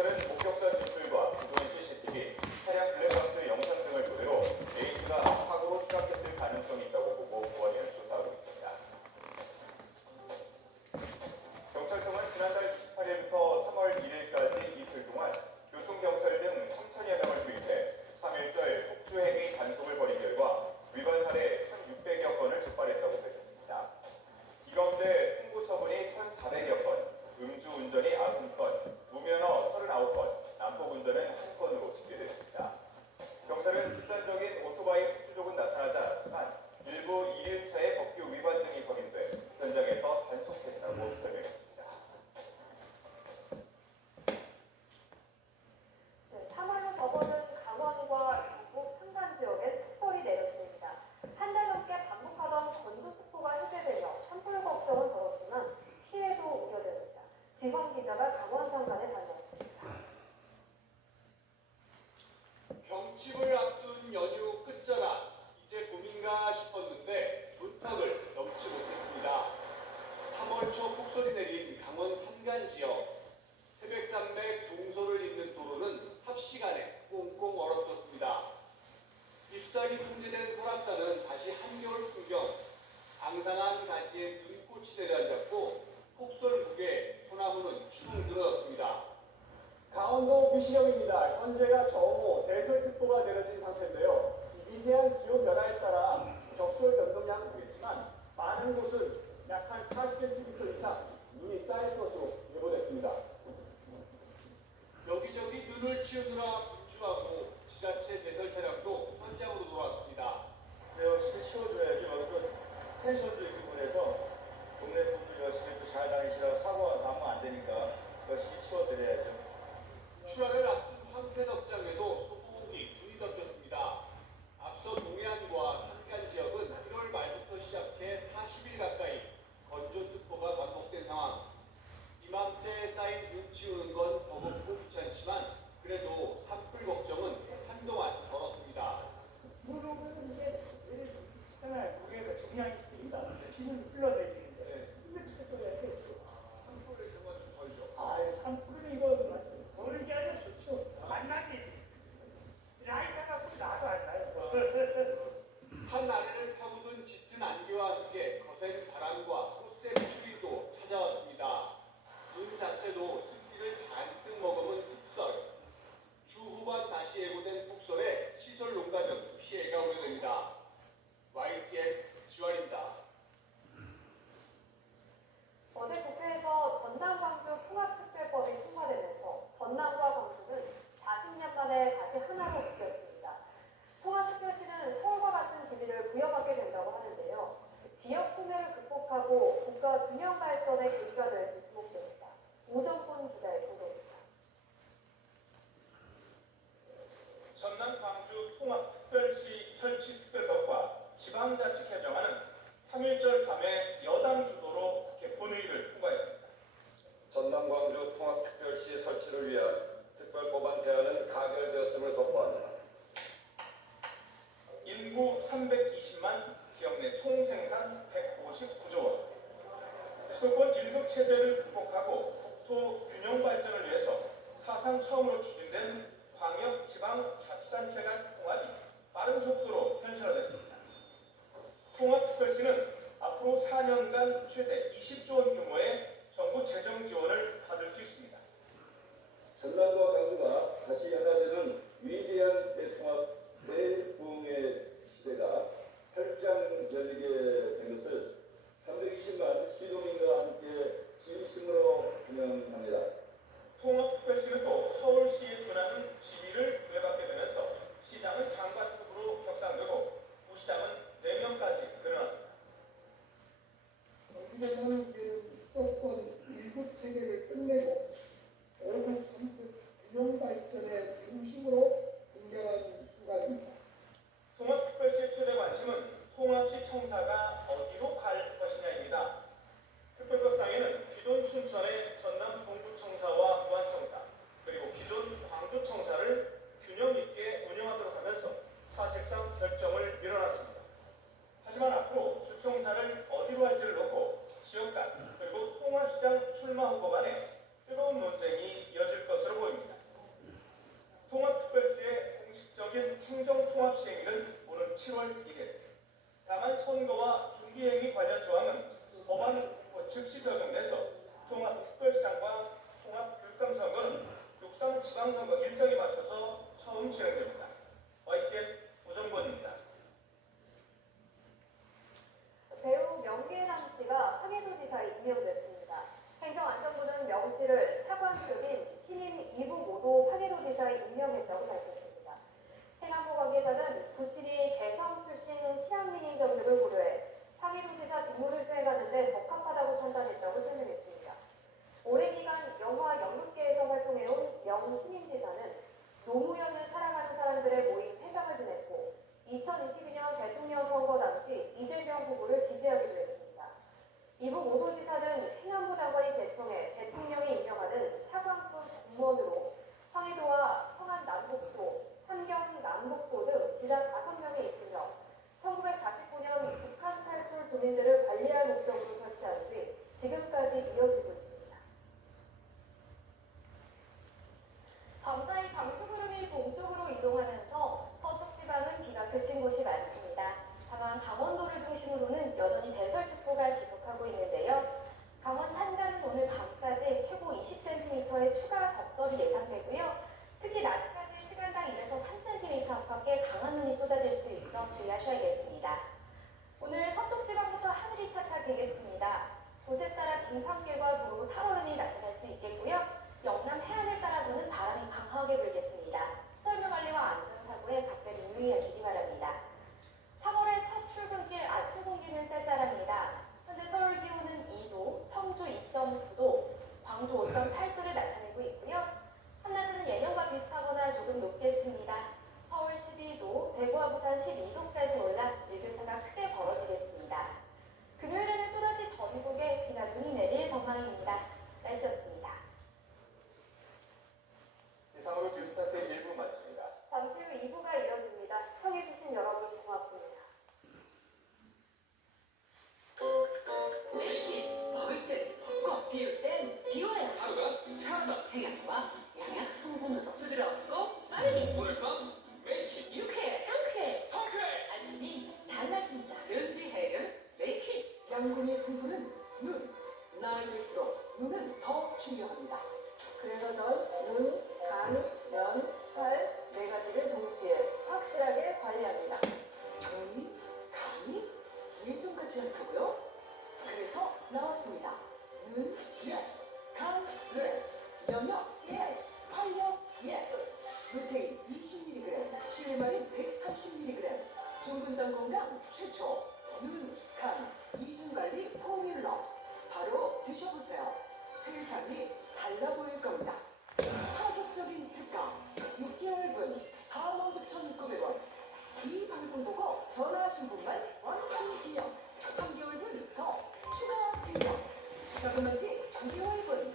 경찰은 목격자 진술과 구동 CCTV, 차량 블랙박스 영상 등을 토대로 A씨가 사고로 추락했을 가능성이 있다고 보고 원인을 조사하고 있습니다. 경찰청은 지난달 28일부터 3월 1일까지 이틀 동안 교통경찰 등 3,000여 명을 투입해 3일절 폭주행위 단속을 벌인 결과 위반 사례 1,600여 건을 적발했다고 밝혔습니다. 이 가운데 통고 처분이 1,400여 건, 음주운전이 90건, 무면허 39건, 난폭운전은 1건으로 집계됐습니다. 경찰은 집단적인 오토바이 폭주족은 나타나지 않았지만 일부 1일차의 법규 위반 등이 확인돼 현장에서 단속했다고 설명했습니다. 3월로 접어든 강원과 경북 산간 지역엔 폭설이 내렸습니다. 한 달 넘게 반복하던 건조특보가 해제되며 산불 걱정은 덜었지만 피해도 우려됩니다. 지황 기자가 강원 산간에 다녀왔습니다. 경칩을 앞둔 연휴 끝자락, 이제 봄인가 싶었는데 문턱을 넘지 못했습니다. 3월 초 폭설이 내린 강원 산간 지역. 태백산맥 동서를 잇는 도로는 합시간에 꽁꽁 얼어붙었습니다. 잎사귀 풍제된 설악산은 다시 한겨울 풍경. 앙상한 가지에 눈꽃이 내려앉았고 폭설북에 소나무는 축 늘어졌습니다. 강원도 미시령입니다. 현재가 저호 대설특보가 내려진 상태인데요. 미세한 기온 변화에 따라 적설 변동량은 보겠지만 많은 곳은 약 한 40cm 이상 눈이 쌓일 것으로 예보됐습니다. 여기저기 눈을 치우느라 분주하고 지자체 제설 차량도 현장으로 돌아왔습니다. 열심히 치워줘야지. 여기서 펜션도 있고 그래서 동네 분들 열심히 또 잘 다니시라고 사고가 나면 안 되니까 열심히 치워드려야죠. 출하를 앞둔 황태덕장에도 소복이 눈이 덮였습니다. 앞서 동해안과 산간 지역은 1월 말부터 시작해 40일 가까이 건조특보가 반복된 상황. 이맘때 쌓인 눈 치우는 건 버겁고 귀찮지만 그래도 산불 걱정은 한동안 덜었습니다. 무릎은 이게 있잖아요. 무게가 중량이 있습니다. 힘을 흘러내리는데. 근데 그때 산불의 경우가 좀 덜죠. 산불은 이거 보는 게 아니라 좋죠. 만나지. 라이터 갖고 나도 안 나요. 한 아래를 파고든 짙은 안개와 함께 거센 바람과 꽃새 추위도 찾아왔습니다. 눈 자체도 습기를 잔뜩 머금은 습설. 주 후반 다시 예고된 폭설에 시설 농가는 피해가 우려됩니다. YTN 지환입니다. 어제 국회에서 전남 광주 통합특별법이 통과되면서 전남과 광주는 40년 만에 다시 하나로 묶였습니다. 통합특별시는 서울과 같은 지위를 부여받게 된다고 하는데요. 지역 소멸을 극복하고 국가 균형 발전의 계기가 될지 주목됩니다. 오정권 기자의 보도입니다. 전남 광주 통합특별시 설치특별법과 지방자치 개정안은 3일절 밤에 여당 주도로 국회 본회의를 통과했습니다. 전남 광주 통합특별시 설치를 위한 특별법안 대안은 가결되었음을 선포합니다. 인구 320만, 지역 내 총생산 159조 원. 수도권 1급 체제를 극복하고 국토 균형 발전을 위해서 사상 처음으로 추진된 광역 지방 자치단체 간 통합이 빠른 속도로 현실화됐습니다. 통합특별시는 앞으로 4년간 최대 20조 원 규모의 정부 재정 지원을 받을 수 있습니다. 전남과 광주가 다시 하나 되는 위대한 대통합 대부흥의 시대가 활짝 열리게 된 것을 320만 시도민과 함께 진심으로 기념합니다. 통합특별시는 또 서울시에 준하는 지위를 부여받게 되면서 시장은 장관급으로 격상되고 부시장은 4명까지 늘어납니다. 언젠가는 수도권 1급 체계를 끝내고 5급 3급 균형 발전의 중심으로 등장하는 순간입니다. 통합특별시의 최대 관심은 시행일은 오는 7월 1일. 다만 선거와 중기행위 관련 조항은 법안 즉시 적용돼서 통합특별시장과 통합교육감선거는 육상지방선거 일정에 맞춰서 처음 진행됩니다. YTN 오정권입니다. 배우 명계남 씨가 황해도지사에 임명됐습니다. 행정안전부는 명 씨를 차관급인 신임 2부 모두 황해도지사에 임명했다고 밝혔습니다. 행안부 관계자는 부친이 개성 출신 실향민인 점들을 고려해 황해도지사 직무를 수행하는 데 적합하다고 판단했다고 설명했습니다. 오랜 기간 영화 연극계에서 활동해온 명 신임지사는 노무현을 사랑하는 사람들의 모임 회장을 지냈고 2022년 대통령 선거 당시 이재명 후보를 지지하기도 했습니다. 이부 모도 지사는 행안부 장관이 제청해 대통령이 임명하는 차관급 공무원으로 황해도와 황안남북도, 함경남북도 등 지사 5명이 있으며 1949년 북한 탈출 주민들을 관리할 목적으로 설치한 뒤 지금까지 이어지고 있습니다. 밤사이 강수구름이 동쪽으로 이동하면서 서쪽 지방은 비가 그친 곳이 많습니다. 다만 강원도를 중심으로는 여전히 대설특보가 지속하고 있는데요. 강원 산간은 오늘 밤까지 최고 20cm의 추가 적설이 예상되고요. 특히 낮까지 시간당 1에서 3cm 안팎의 강한 눈이 쏟아질 수 있어 주의하셔야겠습니다. 오늘 서쪽 지방부터 하늘이 차차개겠습니다. 곳에 따라 빙판길과 도로 살얼음이 나타날 수 있겠고요. 영남 해안을 따라서는 바람이 강하게 불겠습니다. 설명관리와 안전사고에 각별히 유의하시기 바랍니다. 3월의 첫 출근길 아침 공기는 쌀쌀합니다. 현재 서울 기온은 2도, 청주 2.9도, 광주 5.8도를 나타내고 있고요. 한낮에는 예년과 비슷하거나 조금 높겠습니다. 서울 12도, 대구와 부산 12도까지 올라 일교차가 크게 벌어지겠습니다. 금요일에는 또다시 전국에 비나 눈이 내릴 전망입니다. 날씨였습니다. 이상으로 뉴스타트 1부 마칩니다. 잠시 후 2부가 이어집니다. 시청해주신 여러분 고맙습니다. 멜기 먹을 땐 벚꽃 피울 땐 비워야 하루가 편하다. 생약과 양약 성분으로 부드럽고 빠르게 오늘 밤 메이킹 유쾌 상쾌 펑크해. 아침이 달라집니다. 르비헤르 메이킹 양궁의 승부는 눈 나이일수록 눈은 더 중요합니다. 그래서 전 눈, 간, 면, 살 4가지를 동시에 확실하게 관리합니다. 눈이? 간이? 예전같지 않다고요? 그래서 나왔습니다. 눈, 예스. 간, 예스. 면역, 예스. 활력, 예스. 루테인 20mg, 실리마린 130mg. 중분당 건강 최초. 눈, 간, 이중관리 포뮬러. 바로 드셔보세요. 세상이 달라 보일 겁니다. 파격적인 특가 6개월분 49,900원. 이 방송 보고 전화하신 분만 원하는 기념 3개월분 더 추가 증정. 자그마치 9개월분